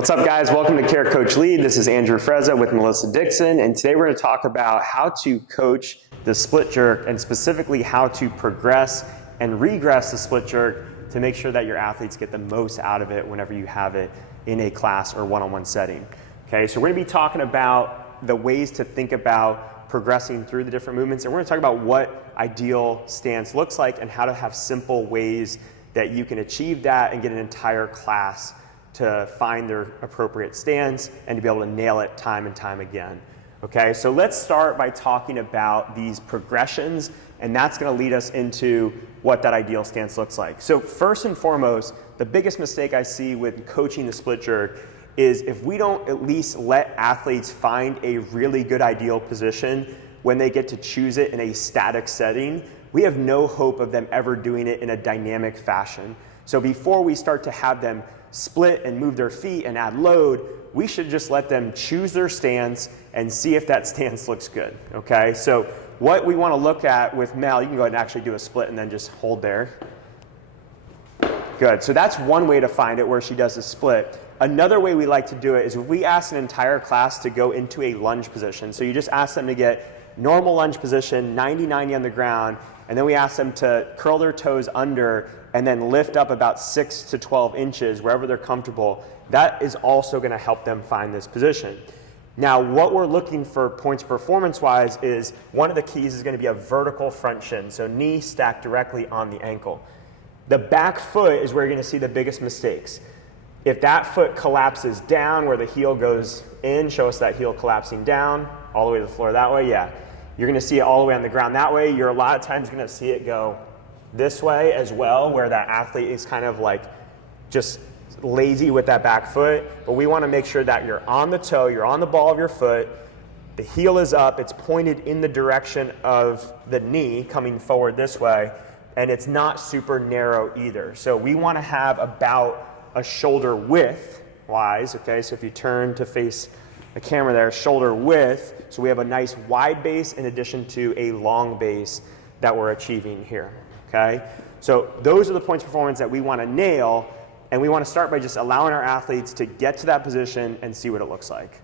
What's up, guys? Welcome to Care Coach Lead. This is Andrew Frezza with Melissa Dixon, and today we're going to talk about how to coach the split jerk and specifically how to progress and regress the split jerk to make sure that your athletes get the most out of it whenever you have it in a class or one-on-one setting. Okay, so we're going to be talking about the ways to think about progressing through the different movements, and we're going to talk about what ideal stance looks like and how to have simple ways that you can achieve that and get an entire class to find their appropriate stance and to be able to nail it time and time again. Okay, so let's start by talking about these progressions, and that's going to lead us into what that ideal stance looks like. So first and foremost, the biggest mistake I see with coaching the split jerk is if we don't at least let athletes find a really good ideal position when they get to choose it in a static setting, we have no hope of them ever doing it in a dynamic fashion. So before we start to have them split and move their feet and add load, we should just let them choose their stance and see if that stance looks good, okay? So what we want to look at with Mel, you can go ahead and actually do a split and then just hold there. Good, so that's one way to find it where she does a split. Another way we like to do it is if we ask an entire class to go into a lunge position. So you just ask them to get normal lunge position, 90-90 on the ground, and then we ask them to curl their toes under and then lift up about 6 to 12 inches wherever they're comfortable. That is also going to help them find this position. Now, what we're looking for points performance-wise is one of the keys is going to be a vertical front shin, so knee stacked directly on the ankle. The back foot is where you're going to see the biggest mistakes. If that foot collapses down where the heel goes in, show us that heel collapsing down all the way to the floor that way, yeah. You're going to see it all the way on the ground that way. You're a lot of times going to see it go this way as well, where that athlete is kind of like just lazy with that back foot. But we want to make sure that you're on the toe, you're on the ball of your foot, the heel is up, it's pointed in the direction of the knee coming forward this way, and it's not super narrow either. So we want to have about a shoulder width wise, okay? So if you turn to face the camera there, shoulder width, so we have a nice wide base in addition to a long base that we're achieving here. Okay, so those are the points of performance that we want to nail, and we want to start by just allowing our athletes to get to that position and see what it looks like.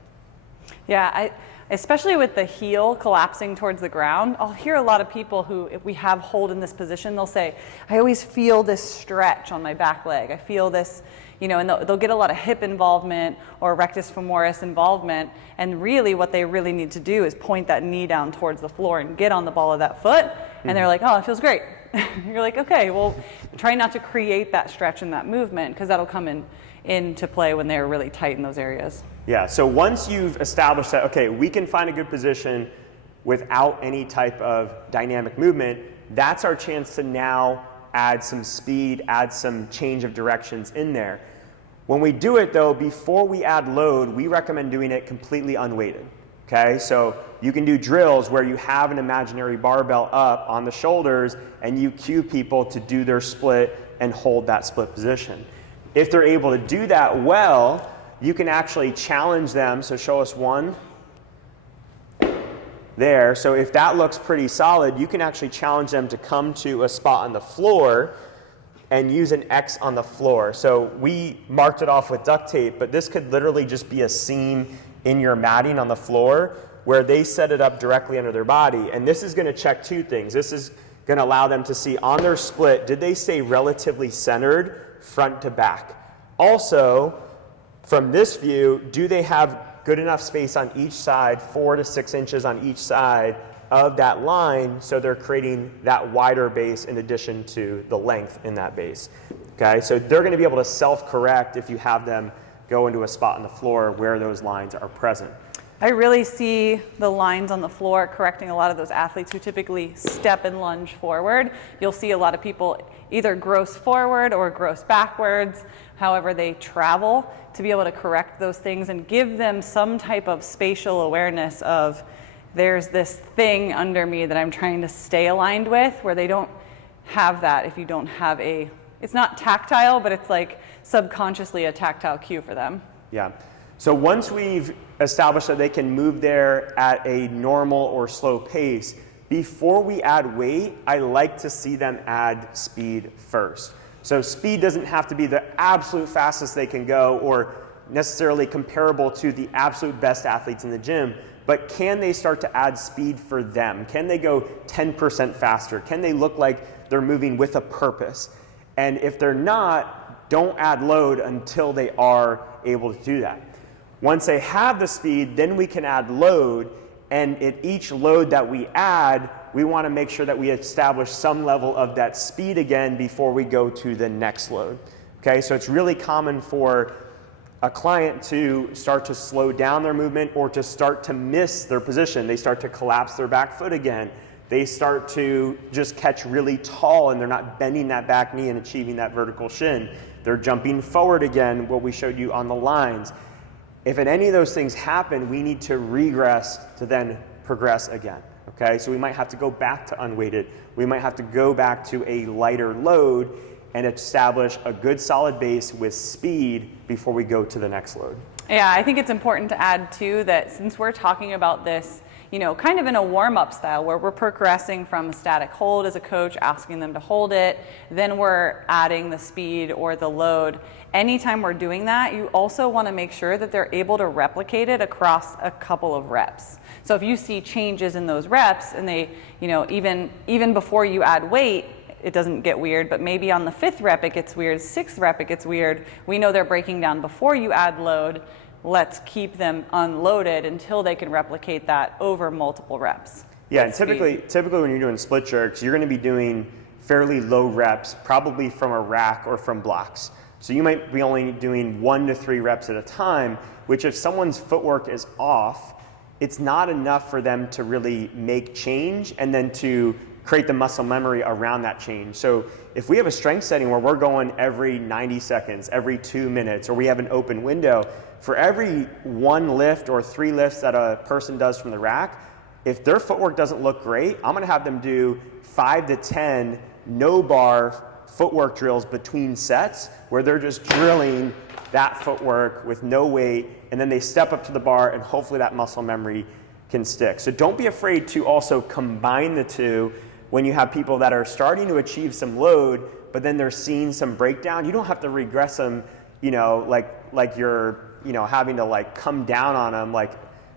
Yeah, especially with the heel collapsing towards the ground, I'll hear a lot of people who, if we have hold in this position, they'll say, I always feel this stretch on my back leg. I feel this, you know, and they'll get a lot of hip involvement or rectus femoris involvement, and really what they really need to do is point that knee down towards the floor and get on the ball of that foot, and they're like, oh, it feels great. You're like, okay, well, try not to create that stretch and that movement, because that'll come into play when they're really tight in those areas. Yeah, so once you've established that, okay, we can find a good position without any type of dynamic movement, that's our chance to now add some speed, add some change of directions in there. When we do it though, before we add load, we recommend doing it completely unweighted. Okay, so you can do drills where you have an imaginary barbell up on the shoulders and you cue people to do their split and hold that split position. If they're able to do that well, you can actually challenge them. So show us one there. So if that looks pretty solid, you can actually challenge them to come to a spot on the floor and use an X on the floor. So we marked it off with duct tape, but this could literally just be a seam in your matting on the floor where they set it up directly under their body. And this is going to check two things. This is going to allow them to see on their split, did they stay relatively centered front to back? Also, from this view, do they have good enough space on each side, 4 to 6 inches on each side of that line, so they're creating that wider base in addition to the length in that base. Okay, so they're going to be able to self-correct if you have them go into a spot on the floor where those lines are present. I really see the lines on the floor correcting a lot of those athletes who typically step and lunge forward. You'll see a lot of people either gross forward or gross backwards, however they travel, to be able to correct those things and give them some type of spatial awareness of there's this thing under me that I'm trying to stay aligned with, where they don't have that if you don't have it's not tactile, but it's like subconsciously a tactile cue for them. Yeah. So once we've established that they can move there at a normal or slow pace, before we add weight, I like to see them add speed first. So speed doesn't have to be the absolute fastest they can go or necessarily comparable to the absolute best athletes in the gym, but can they start to add speed for them? Can they go 10% faster? Can they look like they're moving with a purpose? And if they're not, don't add load until they are able to do that. Once they have the speed, then we can add load, and at each load that we add, we want to make sure that we establish some level of that speed again before we go to the next load. Okay, so it's really common for a client to start to slow down their movement or to start to miss their position. They start to collapse their back foot again. They start to just catch really tall and they're not bending that back knee and achieving that vertical shin. They're jumping forward again, what we showed you on the lines. If at any of those things happen, we need to regress to then progress again. Okay, so we might have to go back to unweighted. We might have to go back to a lighter load and establish a good solid base with speed before we go to the next load. Yeah, I think it's important to add too that since we're talking about this, you know, kind of in a warm-up style where we're progressing from a static hold as a coach, asking them to hold it, then we're adding the speed or the load. Anytime we're doing that, you also want to make sure that they're able to replicate it across a couple of reps. So if you see changes in those reps and they, you know, even before you add weight, it doesn't get weird, but maybe on the 5th rep it gets weird, 6th rep it gets weird. We know they're breaking down before you add load. Let's keep them unloaded until they can replicate that over multiple reps. Yeah, and typically when you're doing split jerks, you're going to be doing fairly low reps, probably from a rack or from blocks. So you might be only doing 1 to 3 reps at a time, which if someone's footwork is off, it's not enough for them to really make change and then to create the muscle memory around that change. So if we have a strength setting where we're going every 90 seconds, every 2 minutes, or we have an open window, for every 1 lift or 3 lifts that a person does from the rack, if their footwork doesn't look great, I'm gonna have them do 5 to 10 no bar footwork drills between sets where they're just drilling that footwork with no weight, and then they step up to the bar and hopefully that muscle memory can stick. So don't be afraid to also combine the two. When you have people that are starting to achieve some load, but then they're seeing some breakdown, you don't have to regress them, you know, like you're, you know, having to like come down on them like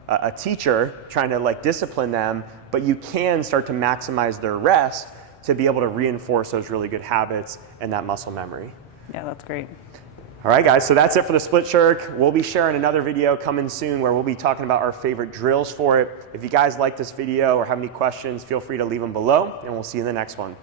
a teacher trying to like discipline them, but you can start to maximize their rest to be able to reinforce those really good habits and that muscle memory. Yeah, that's great. All right, guys, so that's it for the split jerk. We'll be sharing another video coming soon where we'll be talking about our favorite drills for it. If you guys like this video or have any questions, feel free to leave them below, and we'll see you in the next one.